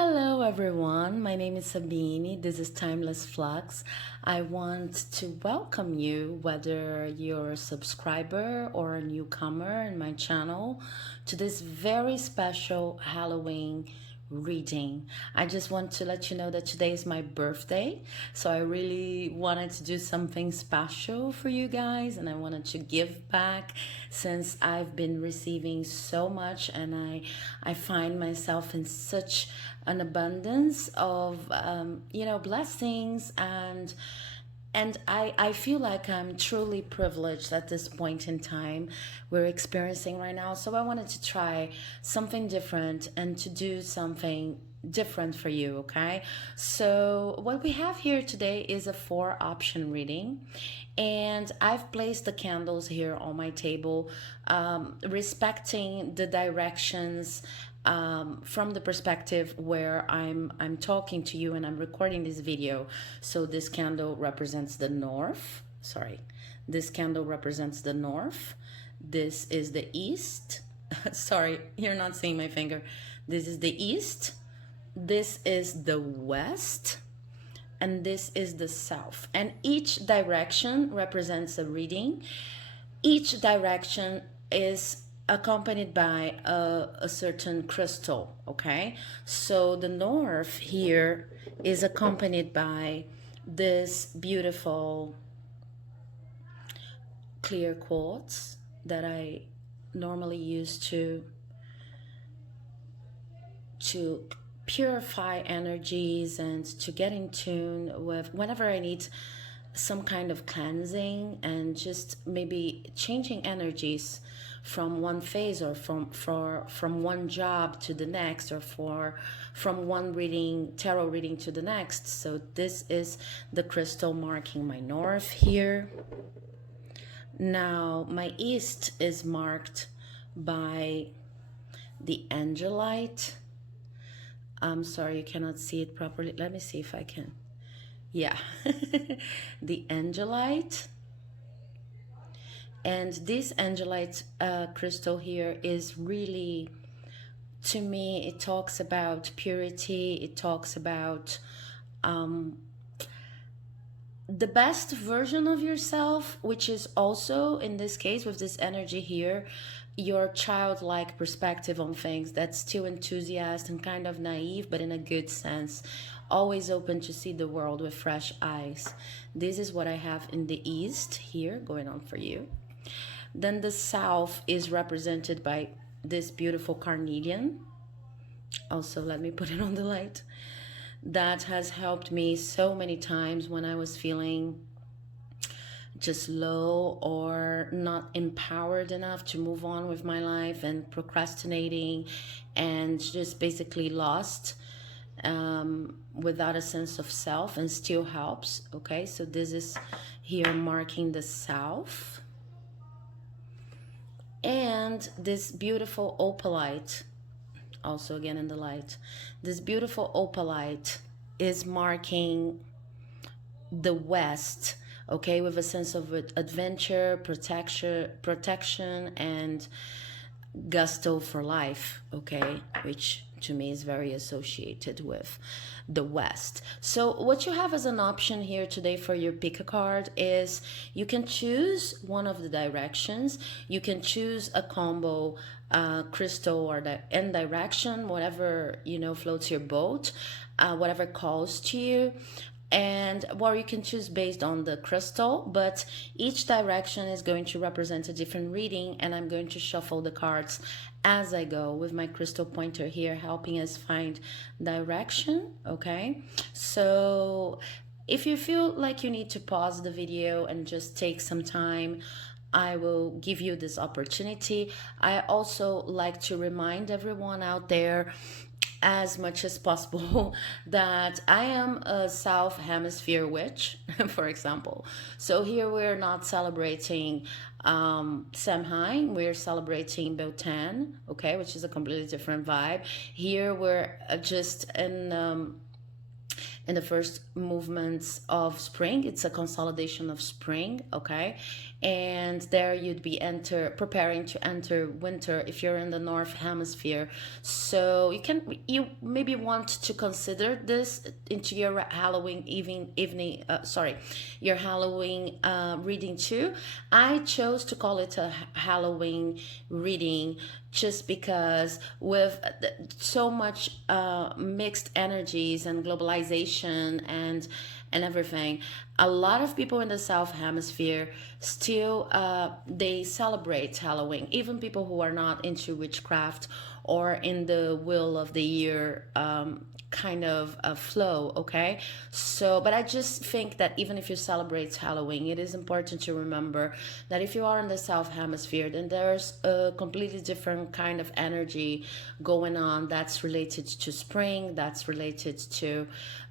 Hello everyone, my name is Sabine. This is Timeless Flux. I want to welcome you, whether you're a subscriber or a newcomer in my channel, to this very special Halloween reading. I just want to let you know that today is my birthday, so I really wanted to do something special for you guys, and I wanted to give back since I've been receiving so much, and I find myself in such an abundance of blessings, and I feel like I'm truly privileged at this point in time we're experiencing right now. So I wanted to try something different and to do something different for you, okay? So what we have here today is a 4 option reading, and I've placed the candles here on my table, respecting the directions, from the perspective where I'm talking to you and I'm recording this video. So this candle represents the north. Sorry, this candle represents the north. This is the east. Sorry, you're not seeing my finger. This is the east. This is the west. And this is the south. And each direction represents a reading. Each direction is accompanied by a certain crystal, okay? So the north here is accompanied by this beautiful clear quartz that I normally use to purify energies and to get in tune with whenever I need some kind of cleansing and just maybe changing energies from one phase, or from one job to the next, or from one tarot reading to the next. So this is the crystal marking my north here. Now my east is marked by the Angelite. I'm sorry you cannot see it properly. Let me see if I can. Yeah. The Angelite. And this Angelite crystal here is really, to me, it talks about purity. It talks about the best version of yourself, which is also, in this case, with this energy here, your childlike perspective on things, that's still enthusiastic and kind of naive, but in a good sense, always open to see the world with fresh eyes. This is what I have in the east here going on for you. Then the south is represented by this beautiful Carnelian. Also, let me put it on the light. That has helped me so many times when I was feeling just low or not empowered enough to move on with my life, and procrastinating and just basically lost, without a sense of self, and still helps. Okay, so this is here marking the south. And this beautiful opalite, also again in the light, this beautiful opalite is marking the west, okay, with a sense of adventure, protection, and gusto for life, okay, which to me is very associated with the west. So what you have as an option here today for your pick a card is you can choose one of the directions. You can choose a combo, crystal or the end direction, whatever floats your boat, whatever calls to you. And or you can choose based on the crystal, but each direction is going to represent a different reading, and I'm going to shuffle the cards as I go with my crystal pointer here, helping us find direction. Okay, so if you feel like you need to pause the video and just take some time, I will give you this opportunity. I also like to remind everyone out there as much as possible that I am a South Hemisphere witch, for example. So here we're not celebrating Samhain, we're celebrating Beltane, okay, which is a completely different vibe. Here we're just in the first movements of spring. It's a consolidation of spring, okay? and there you'd be preparing to enter winter if you're in the North Hemisphere. So you maybe want to consider this into your Halloween evening your Halloween reading too. I chose to call it a Halloween reading just because with so much mixed energies and globalization and everything, a lot of people in the South Hemisphere still they celebrate Halloween. Even people who are not into witchcraft or in the wheel of the year kind of a flow. Okay, so but I just think that even if you celebrate Halloween, it is important to remember that if you are in the South Hemisphere, then there's a completely different kind of energy going on that's related to spring, that's related to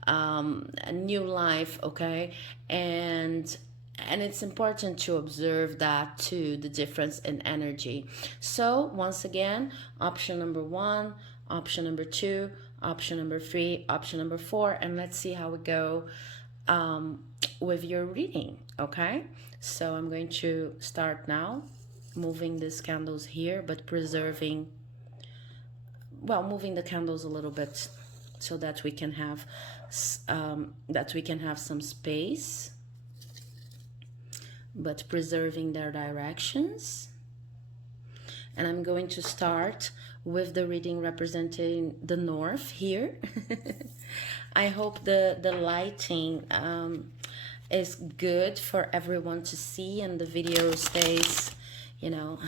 a new life. Okay, and it's important to observe that too, the difference in energy. So once again, option number 1, option number 2, option number 3, option number 4, and let's see how we go with your reading. Okay, so I'm going to start now, moving these candles here, but preserving, well, moving the candles a little bit so that we can have some space, but preserving their directions. And I'm going to start with the reading representing the north here. I hope the lighting is good for everyone to see and the video stays, you know,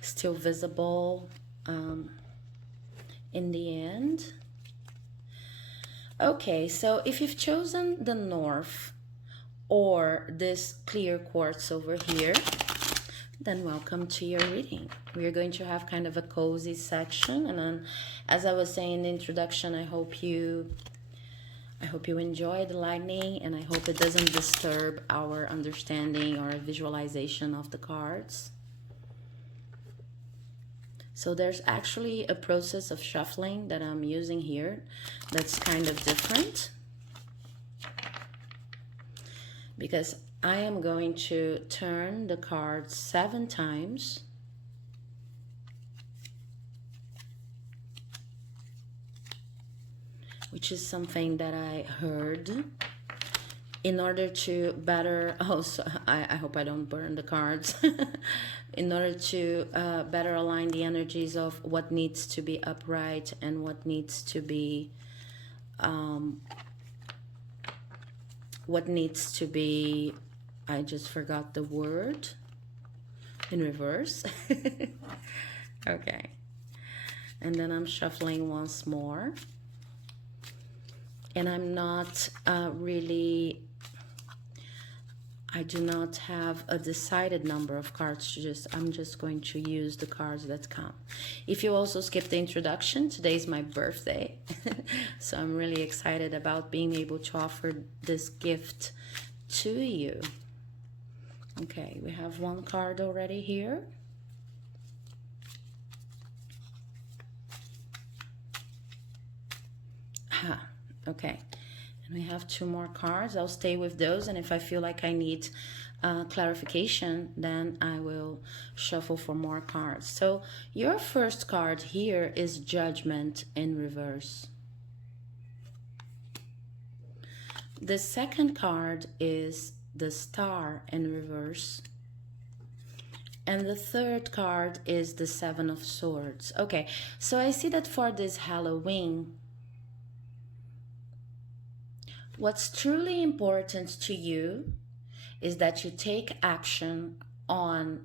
still visible in the end. Okay, so if you've chosen the north or this clear quartz over here, then welcome to your reading. We're going to have kind of a cozy section, and then, as I was saying in the introduction, I hope you enjoy the lighting, and I hope it doesn't disturb our understanding or visualization of the cards. So there's actually a process of shuffling that I'm using here that's kind of different, because I am going to turn the cards 7 times. Which is something that I heard in order to better, I hope I don't burn the cards. In order to better align the energies of what needs to be upright and what needs to be I just forgot the word, in reverse. Okay, and then I'm shuffling once more, and I'm not I do not have a decided number of cards I'm just going to use the cards that come. If you also skip the introduction, today's my birthday. So I'm really excited about being able to offer this gift to you. Okay, we have 1 card already here. Okay. We have 2 more cards. I'll stay with those, and if I feel like I need clarification, then I will shuffle for more cards. So your first card here is Judgment in reverse. The second card is the Star in reverse. And the third card is the 7 of Swords. Okay, so I see that for this Halloween, what's truly important to you is that you take action on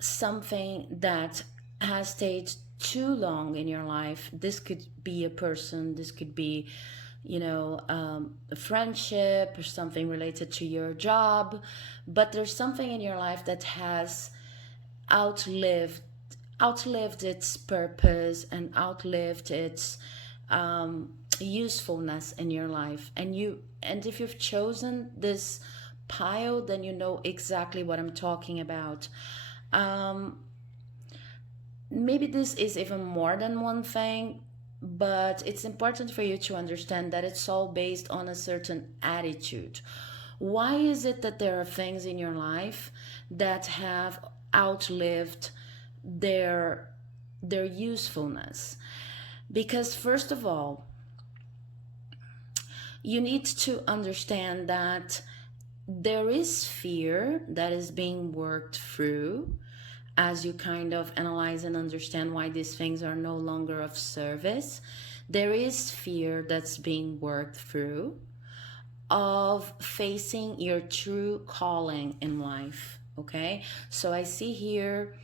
something that has stayed too long in your life. This could be a person, this could be, you know, a friendship or something related to your job, but there's something in your life that has outlived its purpose and outlived its usefulness in your life, and if you've chosen this pile, then you know exactly what I'm talking about. Maybe this is even more than one thing, but it's important for you to understand that it's all based on a certain attitude Why is it that there are things in your life that have outlived their usefulness? Because first of all, you need to understand that there is fear that is being worked through as you kind of analyze and understand why these things are no longer of service. There is fear that's being worked through of facing your true calling in life. Okay, so I see here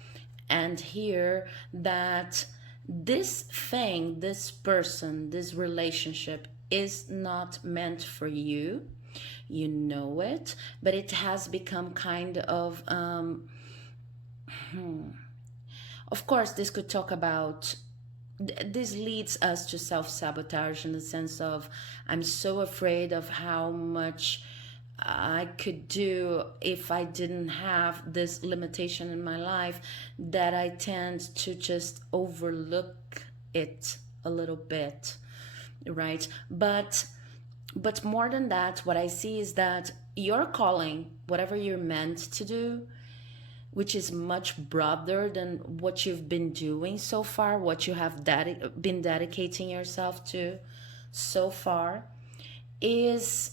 and here that this thing, this person, this relationship is not meant for you. You know it, but it has become kind of course, this could talk about, this leads us to self-sabotage in the sense of, I'm so afraid of how much I could do if I didn't have this limitation in my life, that I tend to just overlook it a little bit, right? But more than that, what I see is that your calling, whatever you're meant to do, which is much broader than what you've been doing so far, what you have been dedicating yourself to so far, is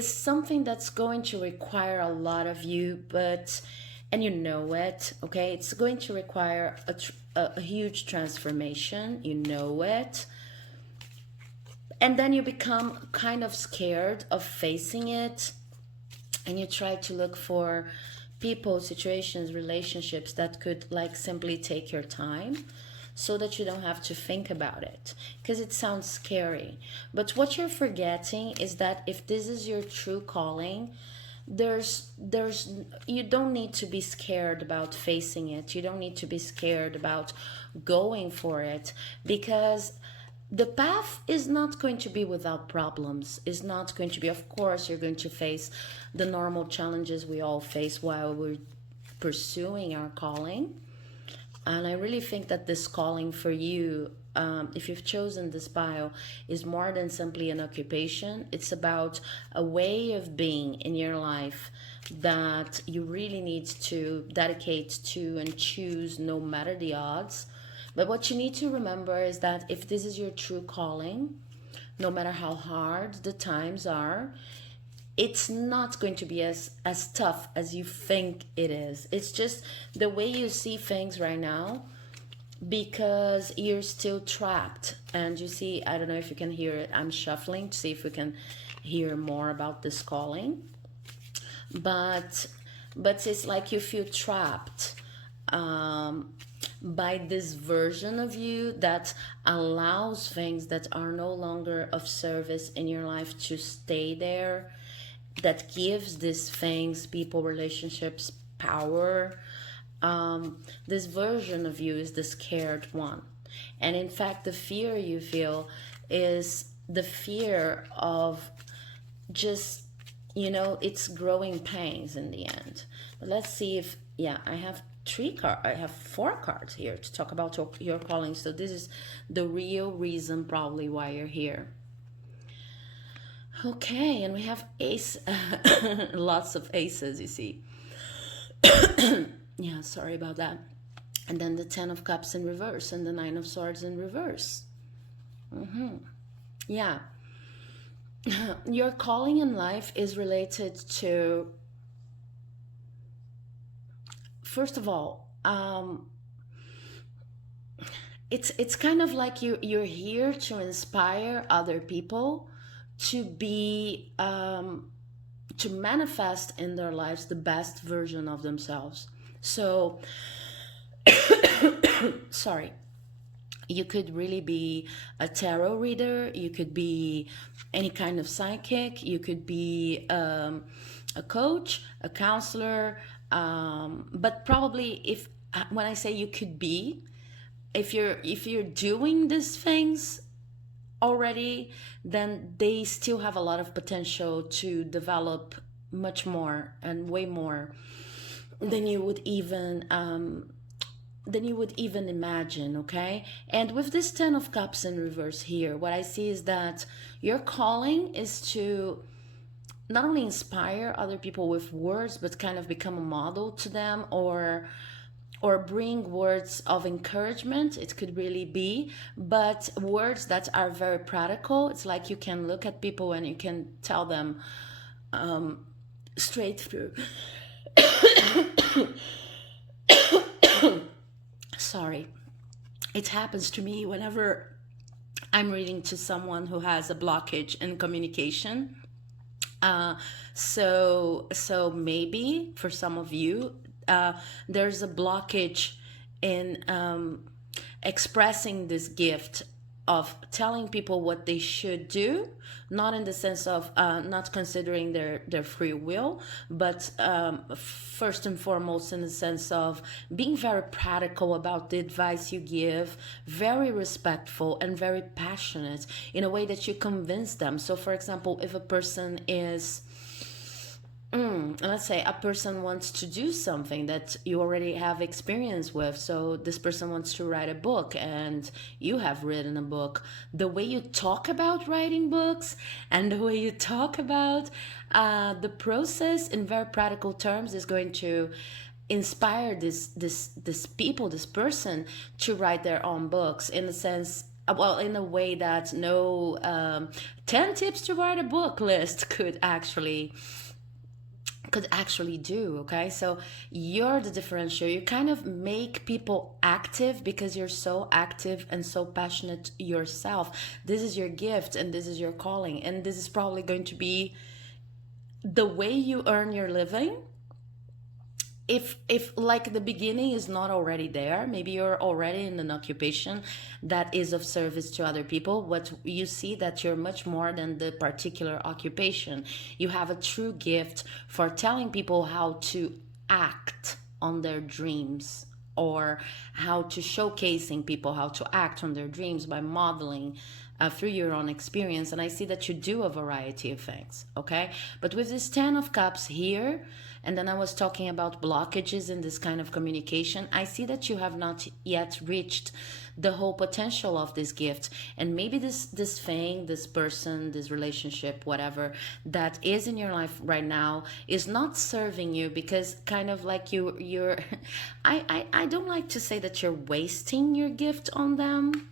something that's going to require a lot of you, and you know it, okay? It's going to require a huge transformation, you know it. And then you become kind of scared of facing it, and you try to look for people, situations, relationships that could like simply take your time so that you don't have to think about it, because it sounds scary. But what you're forgetting is that if this is your true calling, there's you don't need to be scared about facing it. You don't need to be scared about going for it, because the path is not going to be without problems. Is not going to be, of course, you're going to face the normal challenges we all face while we're pursuing our calling. And I really think that this calling for you, if you've chosen this bio, is more than simply an occupation. It's about a way of being in your life that you really need to dedicate to and choose no matter the odds. But what you need to remember is that if this is your true calling, no matter how hard the times are, it's not going to be as tough as you think it is. It's just the way you see things right now, because you're still trapped. And you see, I don't know if you can hear it, I'm shuffling to see if we can hear more about this calling. But it's like you feel trapped by this version of you that allows things that are no longer of service in your life to stay there, that gives these things, people, relationships, power. This version of you is the scared one. And in fact, the fear you feel is the fear of just, it's growing pains in the end. But let's see if, I have I have 4 cards here to talk about your calling. So this is the real reason probably why you're here. Okay, and we have ace, lots of aces, you see. Yeah, sorry about that. And then the 10 of Cups in reverse and the 9 of Swords in reverse. Yeah. Your calling in life is related to, first of all, it's kind of like you're here to inspire other people to be to manifest in their lives the best version of themselves. So sorry, you could really be a tarot reader, you could be any kind of psychic, you could be a coach, a counselor, but probably if when I say you could be, if you're doing these things already, then they still have a lot of potential to develop much more and way more than you would even imagine. Okay, and with this 10 of Cups in reverse here, what I see is that your calling is to not only inspire other people with words, but kind of become a model to them, or bring words of encouragement. It could really be, but words that are very practical. It's like you can look at people and you can tell them straight through. Sorry. It happens to me whenever I'm reading to someone who has a blockage in communication. So maybe for some of you, there's a blockage in expressing this gift of telling people what they should do, not in the sense of not considering their free will, but first and foremost in the sense of being very practical about the advice you give, very respectful and very passionate in a way that you convince them. So for example, if a person is let's say a person wants to do something that you already have experience with. So this person wants to write a book and you have written a book. The way you talk about writing books and the way you talk about the process in very practical terms is going to inspire this people, this person, to write their own books, in a sense, well, in a way that no 10 tips to write a book list could actually do. Okay, so you're the differentiator. You kind of make people active because you're so active and so passionate yourself. This is your gift and this is your calling, and this is probably going to be the way you earn your living. If like the beginning is not already there, maybe you're already in an occupation that is of service to other people, but you see that you're much more than the particular occupation. You have a true gift for telling people how to act on their dreams, or how to showcasing people how to act on their dreams by modeling through your own experience. And I see that you do a variety of things. Okay, but with this 10 of cups here, and then I was talking about blockages in this kind of communication, I see that you have not yet reached the whole potential of this gift. And maybe this thing, this person, this relationship, whatever that is in your life right now is not serving you, because kind of like you're I don't like to say that you're wasting your gift on them,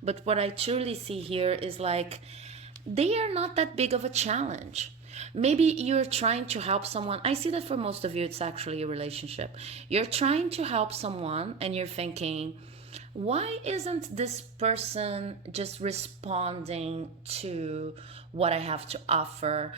but what I truly see here is like they are not that big of a challenge. Maybe you're trying to help someone. I see that for most of you, it's actually a relationship. You're trying to help someone and you're thinking, why isn't this person just responding to what I have to offer?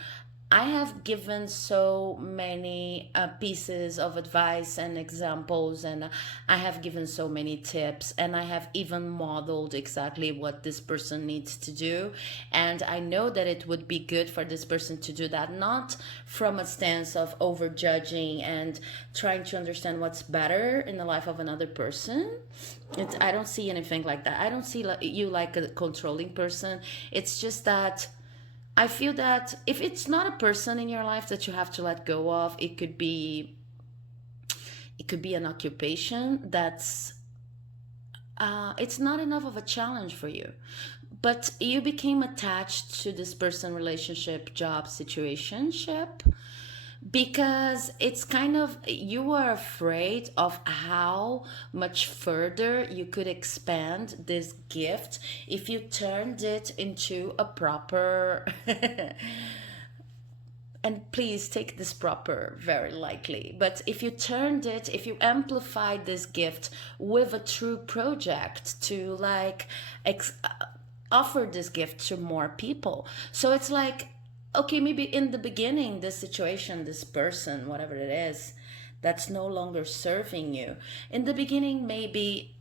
I have given so many pieces of advice and examples, and I have given so many tips, and I have even modeled exactly what this person needs to do. And I know that it would be good for this person to do that, not from a stance of overjudging and trying to understand what's better in the life of another person. I don't see anything like that. I don't see you like a controlling person. It's just that I feel that if it's not a person in your life that you have to let go of, it could be an occupation that's it's not enough of a challenge for you. But you became attached to this person, relationship, job, situationship, because it's kind of you are afraid of how much further you could expand this gift if you turned it into a proper and please take this proper very likely, but if you amplified this gift with a true project to like offer this gift to more people. So it's like, okay, maybe in the beginning, this situation, this person, whatever it is, that's no longer serving you. In the beginning, maybe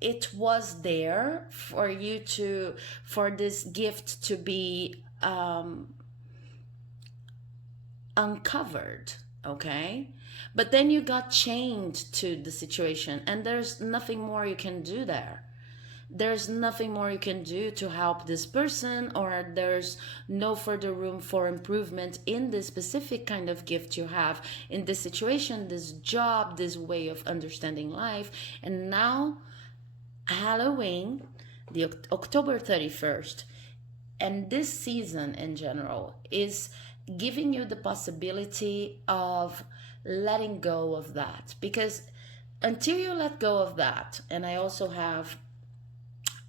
it was there for this gift to be uncovered, okay? But then you got chained to the situation, and there's nothing more you can do there. There's nothing more you can do to help this person, or there's no further room for improvement in this specific kind of gift you have in this situation, this job, this way of understanding life. And now Halloween, the October 31st, and this season in general is giving you the possibility of letting go of that. Because until you let go of that, and I also have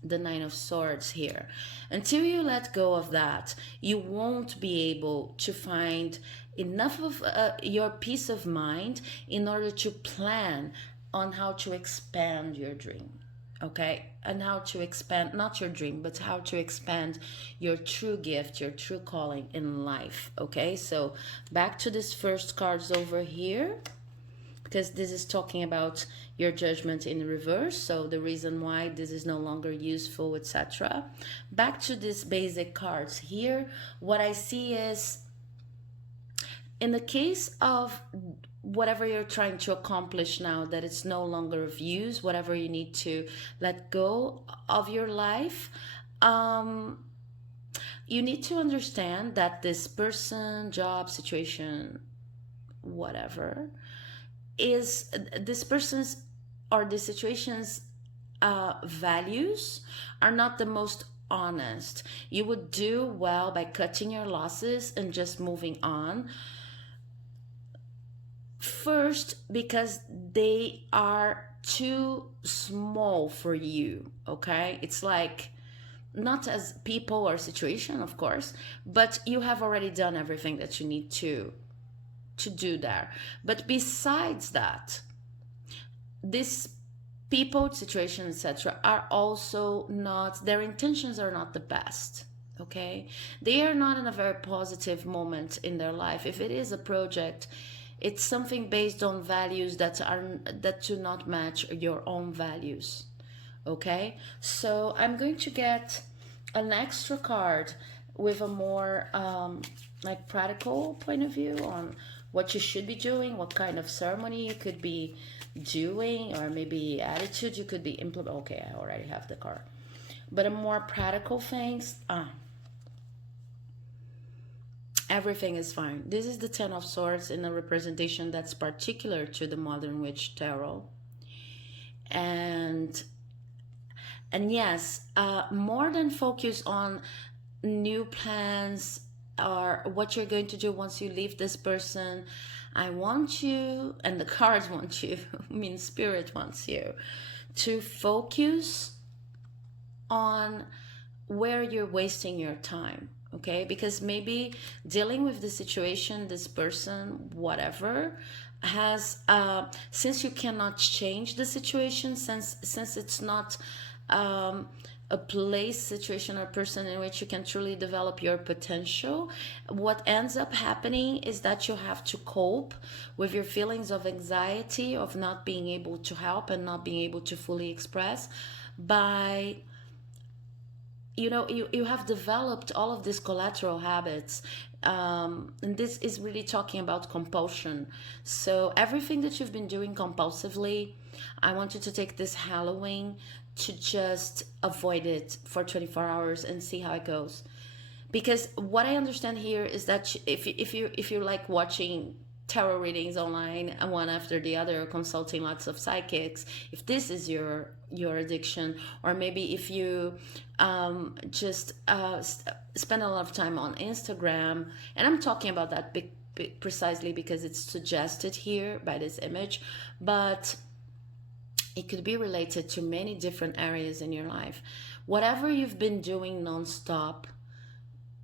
the Nine of Swords here, until you let go of that, you won't be able to find enough of your peace of mind in order to plan on how to expand your dream. Okay, and how to expand not your dream, but how to expand your true gift, your true calling in life. Okay, so back to this first cards over here, because this is talking about your judgment in reverse, so the reason why this is no longer useful, etc. Back to these basic cards here, what I see is, in the case of whatever you're trying to accomplish now, that it's no longer of use, whatever you need to let go of your life, you need to understand that this person, job, situation, whatever, is this person's or the situation's values are not the most honest. You would do well by cutting your losses and just moving on. First, because they are too small for you, okay? It's like, not as people or situation, of course, but you have already done everything that you need to do there. But besides that, these people, situation, etc., are also not, their intentions are not the best. Okay, they are not in a very positive moment in their life. If it is a project, it's something based on values that do not match your own values. Okay, so I'm going to get an extra card with a more like practical point of view on what you should be doing, what kind of ceremony you could be doing, or maybe attitude you could be implement. Okay, I already have the card, but a more practical things. Everything is fine. This is the Ten of Swords in a representation that's particular to the Modern Witch Tarot, and yes, more than focus on new plans or what you're going to do once you leave this person, I want you, and the cards want you, I mean spirit wants you, to focus on where you're wasting your time. Okay, because maybe dealing with the situation, this person, whatever, has since you cannot change the situation, since it's not a place, situation, or person in which you can truly develop your potential, what ends up happening is that you have to cope with your feelings of anxiety, of not being able to help and not being able to fully express by, you have developed all of these collateral habits, and this is really talking about compulsion. So everything that you've been doing compulsively, I want you to take this Halloween to just avoid it for 24 hours and see how it goes. Because what I understand here is that if you like watching tarot readings online one after the other, consulting lots of psychics, if this is your addiction, or maybe if you just spend a lot of time on Instagram, and I'm talking about that precisely because it's suggested here by this image, but it could be related to many different areas in your life. Whatever you've been doing nonstop,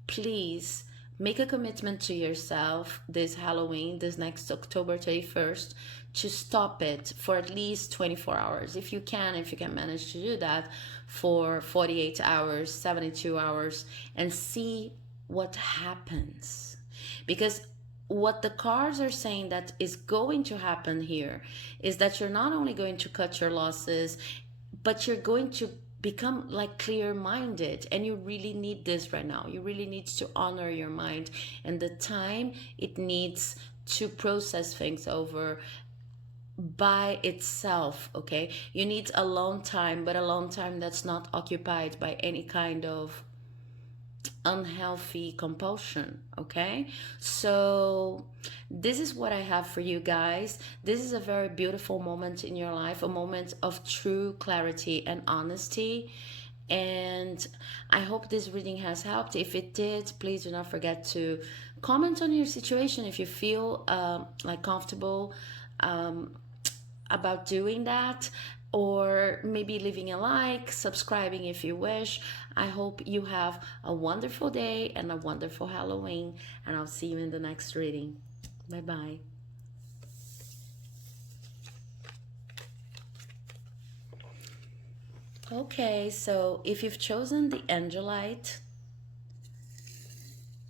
please make a commitment to yourself this Halloween, this next October 31st, to stop it for at least 24 hours. If you can manage to do that for 48 hours, 72 hours, and see what happens. Because what the cards are saying that is going to happen here is that you're not only going to cut your losses, but you're going to become like clear-minded, and you really need this right now. You really need to honor your mind and the time it needs to process things over by itself. Okay, you need alone time, but alone time that's not occupied by any kind of unhealthy compulsion. Okay, so this is what I have for you guys. This is a very beautiful moment in your life, a moment of true clarity and honesty, and I hope this reading has helped. If it did, please do not forget to comment on your situation if you feel like comfortable about doing that, or maybe leaving a like, subscribing if you wish. I hope you have a wonderful day and a wonderful Halloween, and I'll see you in the next reading. Bye bye. Okay, so if you've chosen the Angelite,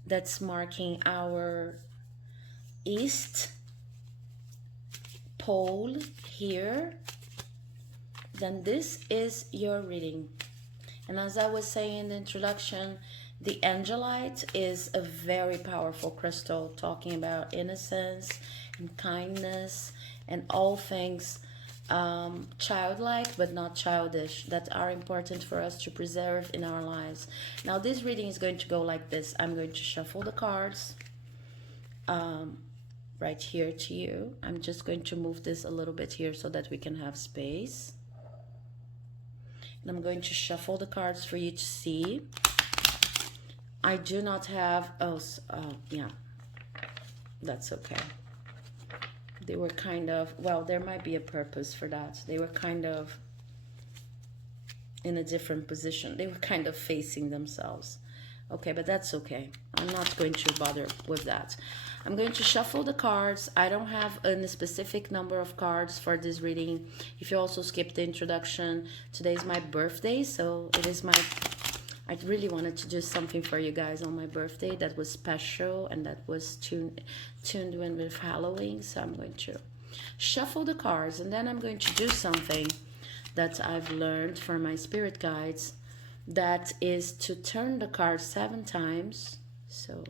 that's marking our east pole here, then this is your reading. And as I was saying in the introduction, the Angelite is a very powerful crystal, talking about innocence and kindness and all things childlike but not childish, that are important for us to preserve in our lives. Now this reading is going to go like this. I'm going to shuffle the cards right here to you. I'm just going to move this a little bit here so that we can have space. And I'm going to shuffle the cards for you to see. I do not have, yeah, that's okay. They were kind of, well, there might be a purpose for that. They were kind of in a different position. They were kind of facing themselves. Okay, but that's okay. I'm not going to bother with that. I'm going to shuffle the cards. I don't have a specific number of cards for this reading. If you also skipped the introduction, today is my birthday, so it is my... I really wanted to do something for you guys on my birthday that was special and that was tuned in with Halloween. So I'm going to shuffle the cards, and then I'm going to do something that I've learned from my spirit guides. That is to turn the cards 7 times. So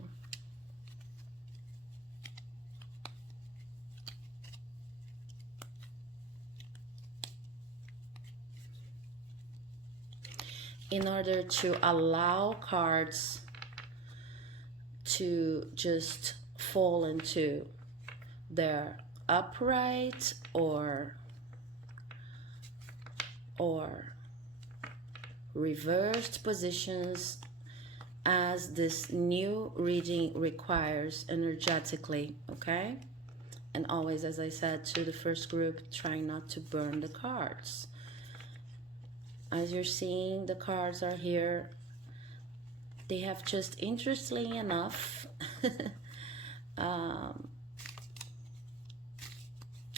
in order to allow cards to just fall into their upright or reversed positions, as this new reading requires energetically, okay? And always, as I said to the first group, trying not to burn the cards. As you're seeing, the cards are here. They have just, interestingly enough, I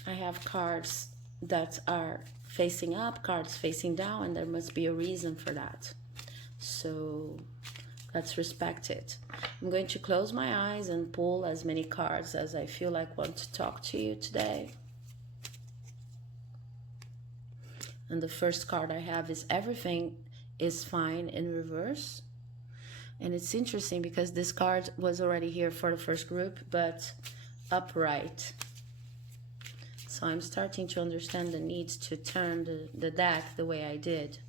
have cards that are facing up, cards facing down, and there must be a reason for that. So let's respect it. I'm going to close my eyes and pull as many cards as I feel like want to talk to you today. And the first card I have is everything is fine in reverse. And it's interesting because this card was already here for the first group, but upright. So I'm starting to understand the need to turn the deck the way I did.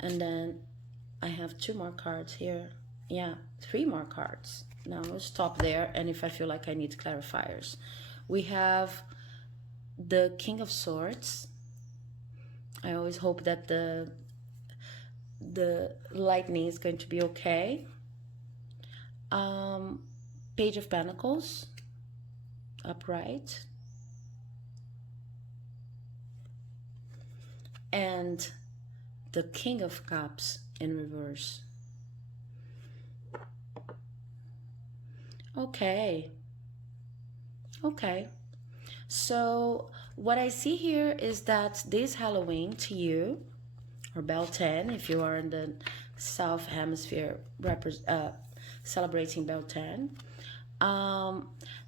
And then I have 2 more cards here. Yeah, 3 more cards. Now we'll stop there, and if I feel like I need clarifiers. We have the King of Swords. I always hope that the lightning is going to be okay. Page of Pentacles, upright. And the King of Cups in reverse. Okay. Okay. So what I see here is that this Halloween to you, or Beltane, if you are in the South Hemisphere celebrating Beltane,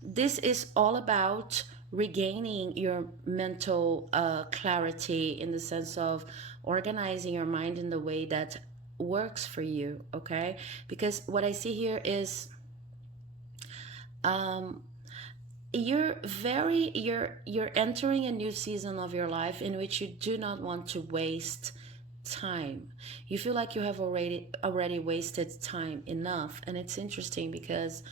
this is all about regaining your mental clarity, in the sense of organizing your mind in the way that works for you, okay? Because what I see here is you're entering a new season of your life in which you do not want to waste time. You feel like you have already wasted time enough. And it's interesting because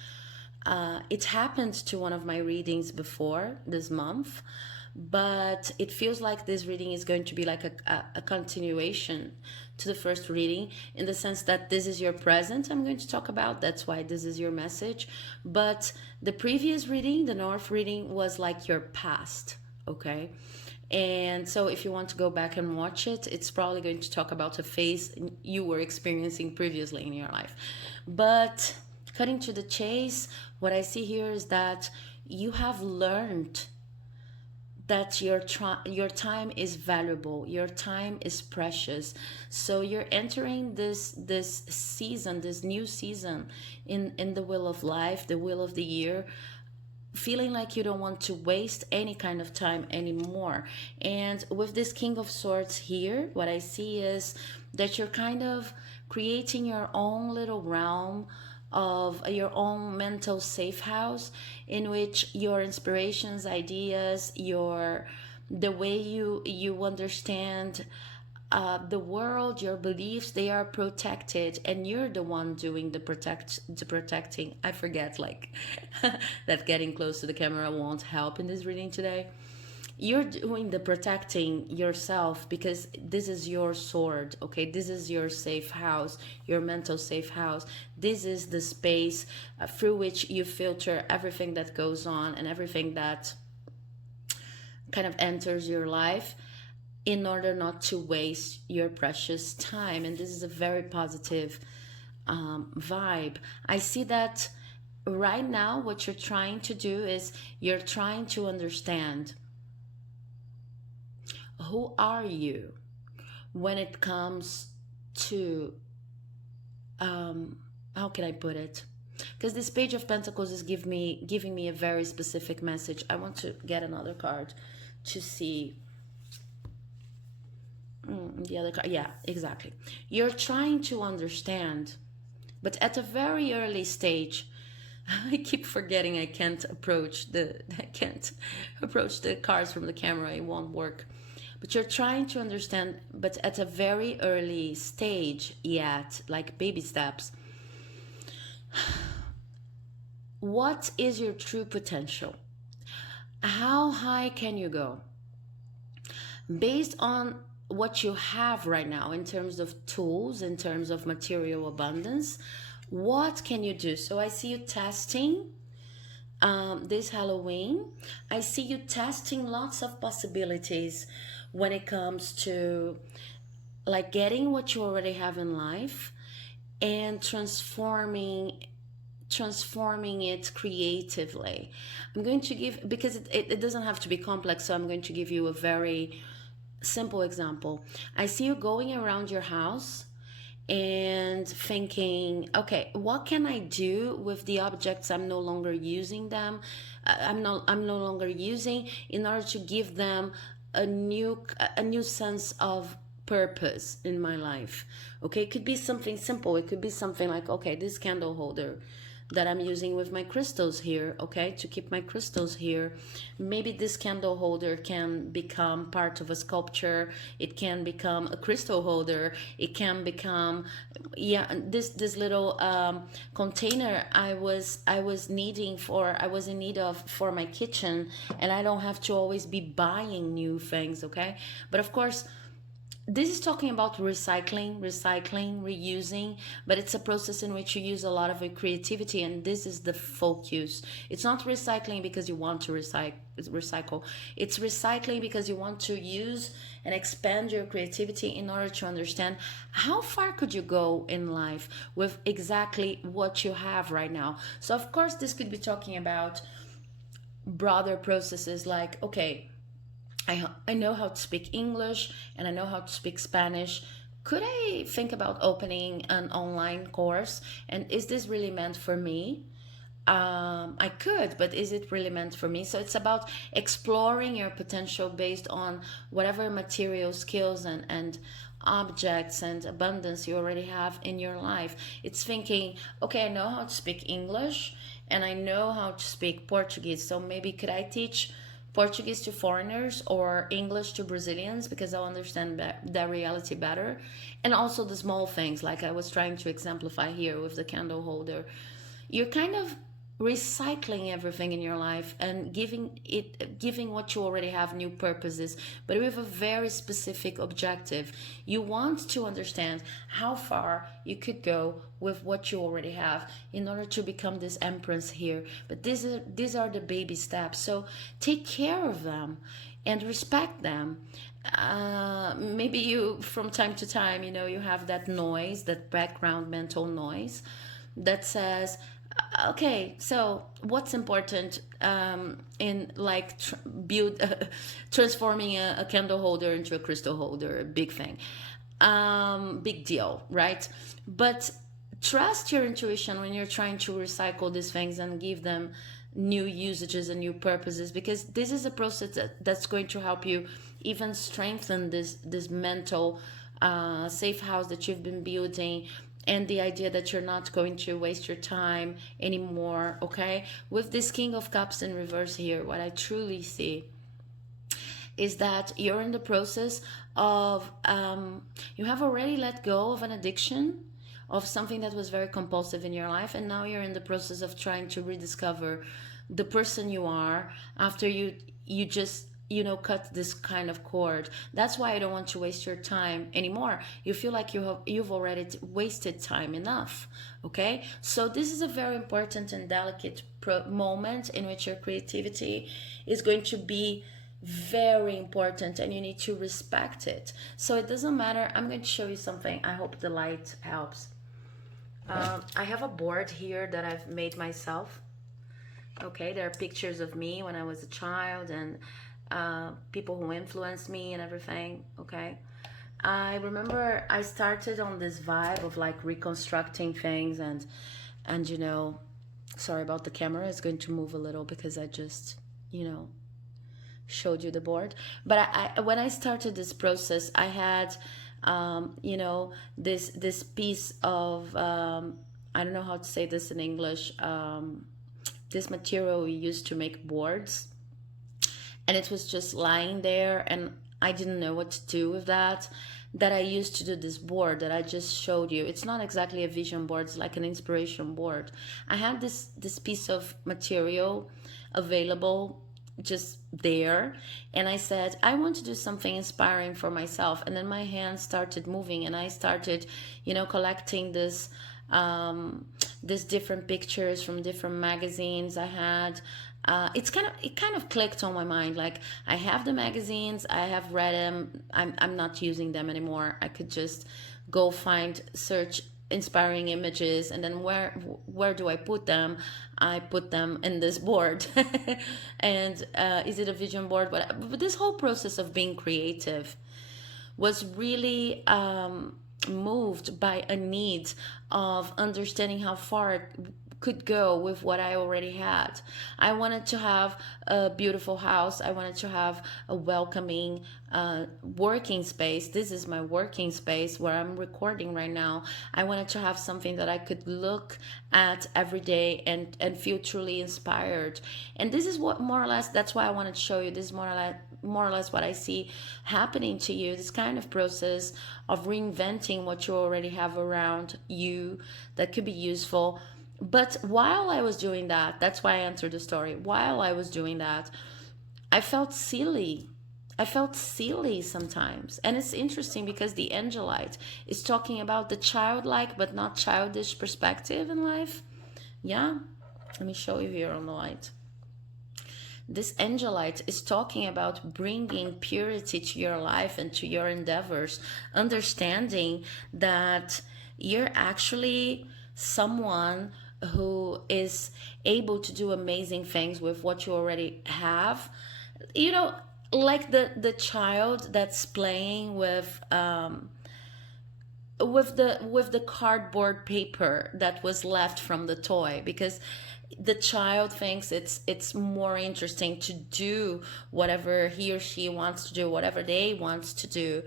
it happened to one of my readings before this month, but it feels like this reading is going to be like a continuation to the first reading, in the sense that this is your present I'm going to talk about. That's why this is your message. But the previous reading, the North reading, was like your past, okay? And so if you want to go back and watch it, it's probably going to talk about a phase you were experiencing previously in your life. But cutting to the chase, what I see here is that you have learned that your time is valuable, your time is precious. So you're entering this season, this new season in the wheel of life, the wheel of the year, feeling like you don't want to waste any kind of time anymore. And with this King of Swords here, what I see is that you're kind of creating your own little realm of your own mental safe house, in which your inspirations, ideas, the way you understand the world, your beliefs, they are protected, and you're the one doing the protecting. I forget, like, that getting close to the camera won't help in this reading today. You're doing the protecting yourself, because this is your sword, okay? This is your safe house, your mental safe house. This is the space through which you filter everything that goes on and everything that kind of enters your life, in order not to waste your precious time. And this is a very positive vibe. I see that right now what you're trying to do is you're trying to understand, who are you when it comes to, how can I put it? Because this Page of Pentacles is giving me a very specific message. I want to get another card to see. The other card, yeah, exactly. You're trying to understand, but at a very early stage. I keep forgetting I can't approach the cards from the camera. It won't work. But you're trying to understand, but at a very early stage yet, like baby steps. What is your true potential? How high can you go? Based on what you have right now in terms of tools, in terms of material abundance, what can you do? So I see you testing this Halloween. I see you testing lots of possibilities when it comes to like getting what you already have in life and transforming it creatively. I'm going to give, because it doesn't have to be complex, so I'm going to give you a very simple example. I see you going around your house and thinking, okay, what can I do with the objects I'm no longer using them? I'm no longer using, in order to give them a new sense of purpose in my life. Okay, it could be something simple. It could be something like, okay, this candle holder that I'm using with my crystals here, okay, to keep my crystals here. Maybe this candle holder can become part of a sculpture. It can become a crystal holder. It can become, yeah, this little container I was in need of for my kitchen, and I don't have to always be buying new things, okay? But of course, this is talking about recycling, reusing, but it's a process in which you use a lot of your creativity, and this is the focus. It's not recycling because you want to recycle. It's recycling because you want to use and expand your creativity in order to understand how far could you go in life with exactly what you have right now. So of course, this could be talking about broader processes like, okay, I know how to speak English and I know how to speak Spanish. Could I think about opening an online course? And is this really meant for me? I could, but is it really meant for me? So it's about exploring your potential based on whatever material skills and objects and abundance you already have in your life. It's thinking, okay, I know how to speak English and I know how to speak Portuguese. So maybe could I teach Portuguese to foreigners or English to Brazilians, because I'll understand their reality better. And also the small things, like I was trying to exemplify here with the candle holder. You're kind of recycling everything in your life and giving what you already have new purposes, but with a very specific objective. You want to understand how far you could go with what you already have in order to become this empress here. But these are the baby steps, so take care of them and respect them. Maybe you, from time to time, you have that noise, that background mental noise that says, okay, so what's important in like build transforming a candle holder into a crystal holder? A big thing, big deal, right? But trust your intuition when you're trying to recycle these things and give them new usages and new purposes, because this is a process that's going to help you even strengthen this mental safe house that you've been building, and the idea that you're not going to waste your time anymore. Okay, with this King of Cups in reverse here, what I truly see is that you're in the process of you have already let go of an addiction, of something that was very compulsive in your life, and now you're in the process of trying to rediscover the person you are after you just cut this kind of cord. That's why I don't want to waste your time anymore. You feel like you've already wasted time enough. Okay, so this is a very important and delicate moment in which your creativity is going to be very important, and you need to respect it. So it doesn't matter. I'm going to show you something. I hope the light helps. I have a board here that I've made myself. Okay, there are pictures of me when I was a child, and people who influenced me and everything. Okay, I remember I started on this vibe of like reconstructing things, and sorry about the camera, it's going to move a little because I just showed you the board. But I when I started this process, I had this piece of I don't know how to say this in English, this material we used to make boards, and it was just lying there, and I didn't know what to do with that I used to do this board that I just showed you. It's not exactly a vision board, it's like an inspiration board. I had this piece of material available just there, and I said I want to do something inspiring for myself, and then my hands started moving, and I started collecting this different pictures from different magazines I had. It kind of clicked on my mind, like I have the magazines, I have read them, I'm not using them anymore. I could just go search inspiring images, and then where do I put them? I put them in this board. And is it a vision board? But this whole process of being creative was really moved by a need of understanding how far it could go with what I already had. I wanted to have a beautiful house. I wanted to have a welcoming working space. This is my working space where I'm recording right now. I wanted to have something that I could look at every day and feel truly inspired. And this is what more or less, that's why I wanted to show you. This is more or less what I see happening to you, this kind of process of reinventing what you already have around you that could be useful. But while I was doing that, that's why I entered the story. While I was doing that, I felt silly. I felt silly sometimes. And it's interesting because the Angelite is talking about the childlike but not childish perspective in life. Yeah, let me show you here on the light. This Angelite is talking about bringing purity to your life and to your endeavors, understanding that you're actually someone who is able to do amazing things with what you already have. Like the child that's playing with the cardboard paper that was left from the toy, because the child thinks it's more interesting to do whatever he or she wants to do, whatever they wants to do,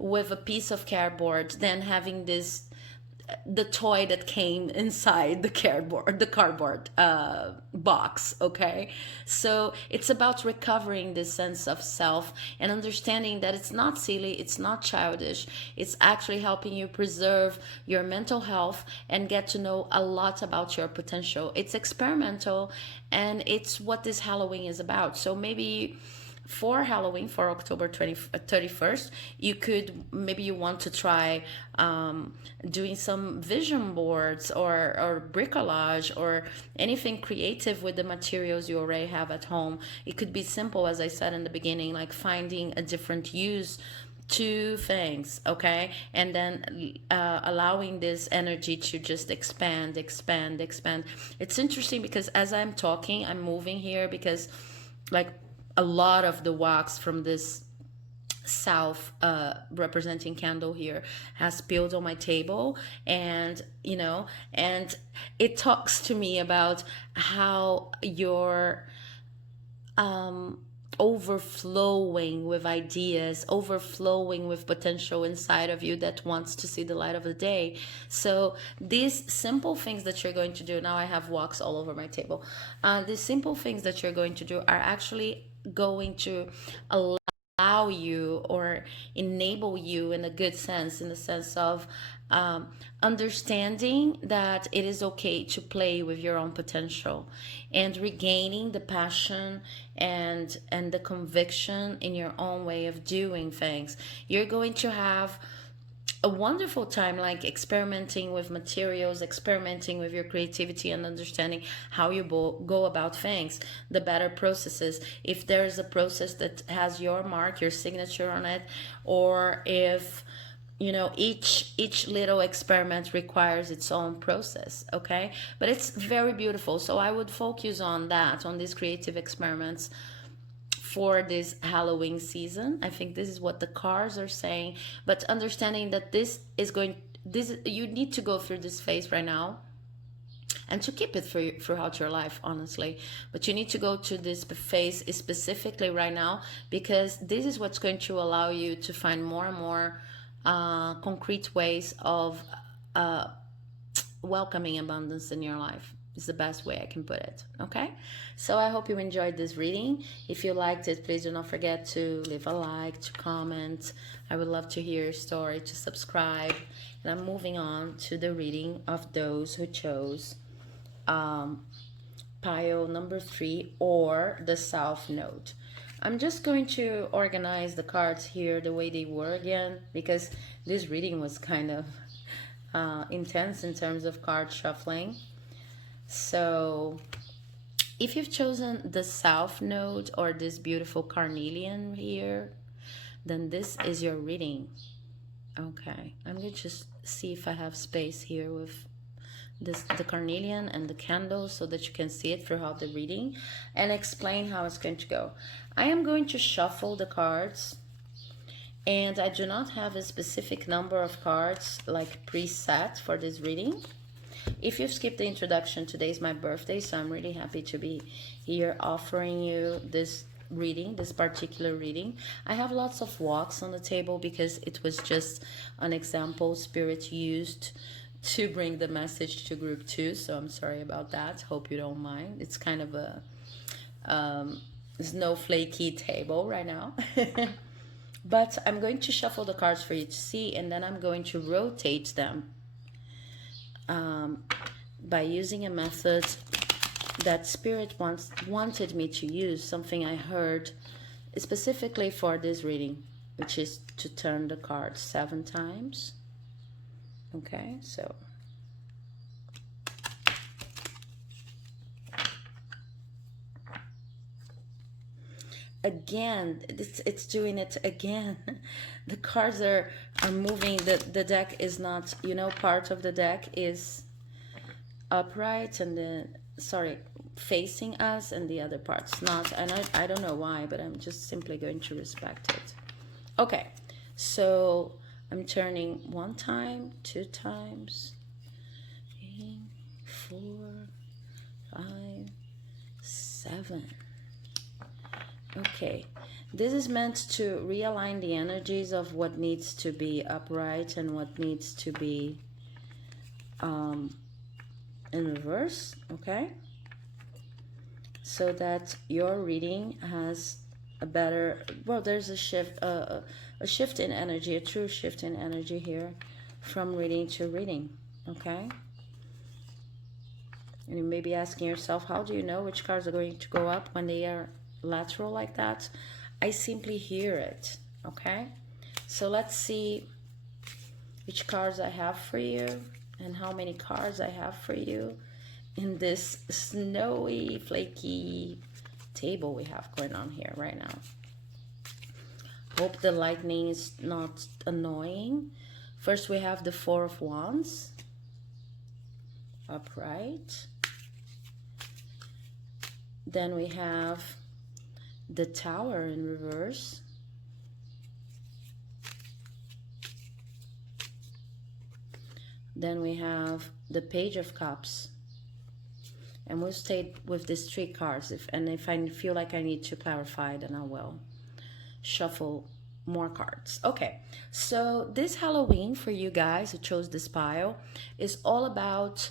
with a piece of cardboard than having this the toy that came inside the cardboard box. Okay, so it's about recovering this sense of self and understanding that it's not silly, it's not childish, it's actually helping you preserve your mental health and get to know a lot about your potential. It's experimental, and it's what this Halloween is about. So maybe for Halloween, for October 31st, you could, maybe you want to try doing some vision boards or bricolage or anything creative with the materials you already have at home. It could be simple, as I said in the beginning, like finding a different use to things, okay, and then allowing this energy to just expand, expand, expand. It's interesting because as I'm talking, I'm moving here because, like, a lot of the wax from this south representing candle here has spilled on my table, and and it talks to me about how you're overflowing with ideas, overflowing with potential inside of you that wants to see the light of the day. So these simple things that you're going to do, now I have wax all over my table, these simple things that you're going to do are actually going to allow you or enable you in a good sense, in the sense of understanding that it is okay to play with your own potential and regaining the passion and the conviction in your own way of doing things. You're going to have a wonderful time, like experimenting with materials, experimenting with your creativity, and understanding how you go about things, the better processes. If there is a process that has your mark, your signature on it, or if each little experiment requires its own process, okay? But it's very beautiful. So I would focus on that, on these creative experiments for this Halloween season. I think this is what the cards are saying, but understanding that you need to go through this phase right now, and to keep it throughout your life, honestly. But you need to go to this phase specifically right now, because this is what's going to allow you to find more and more concrete ways of welcoming abundance in your life. Is the best way I can put it. Okay, so I hope you enjoyed this reading. If you liked it, please do not forget to leave a like, to comment. I would love to hear your story, to subscribe. And I'm moving on to the reading of those who chose pile number 3, or the South Node. I'm just going to organize the cards here the way they were again, because this reading was kind of intense in terms of card shuffling. So if you've chosen the South Node or this beautiful Carnelian here, then this is your reading. Okay, I'm going to just see if I have space here with the Carnelian and the candle so that you can see it throughout the reading and explain how it's going to go. I am going to shuffle the cards, and I do not have a specific number of cards like preset for this reading. If you've skipped the introduction, today is my birthday, so I'm really happy to be here offering you this reading, this particular reading. I have lots of wax on the table because it was just an example Spirit used to bring the message to group 2, so I'm sorry about that. Hope you don't mind. It's kind of a snowflakey table right now. But I'm going to shuffle the cards for you to see, and then I'm going to rotate them by using a method that Spirit wanted me to use, something I heard specifically for this reading, which is to turn the cards 7 times. Okay, so again, it's doing it again. The cards are moving. The deck is not, part of the deck is upright and facing us, and the other part's not. And I don't know why, but I'm just simply going to respect it. Okay, so I'm turning 1 time, 2 times, 3, 4, 5, 7. Okay, this is meant to realign the energies of what needs to be upright and what needs to be in reverse, okay? So that your reading has a better, well, there's a shift in energy, a true shift in energy here from reading to reading, okay? And you may be asking yourself, how do you know which cards are going to go up when they are lateral like that? I simply hear it, okay? So let's see which cards I have for you and how many cards I have for you in this snowy, flaky table we have going on here right now. Hope the lightning is not annoying. First we have the Four of Wands, upright. Then we have the Tower in reverse. Then we have the Page of Cups. And we'll stay with these three cards. If I feel like I need to clarify, then I will shuffle more cards. Okay, so this Halloween for you guys who chose this pile is all about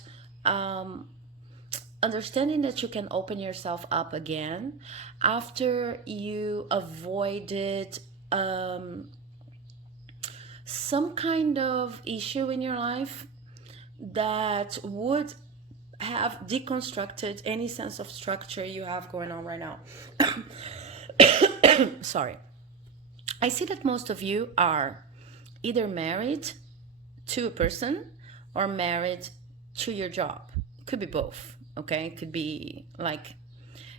understanding that you can open yourself up again after you avoided some kind of issue in your life that would have deconstructed any sense of structure you have going on right now. Sorry. I see that most of you are either married to a person or married to your job. Could be both, okay? Could be like,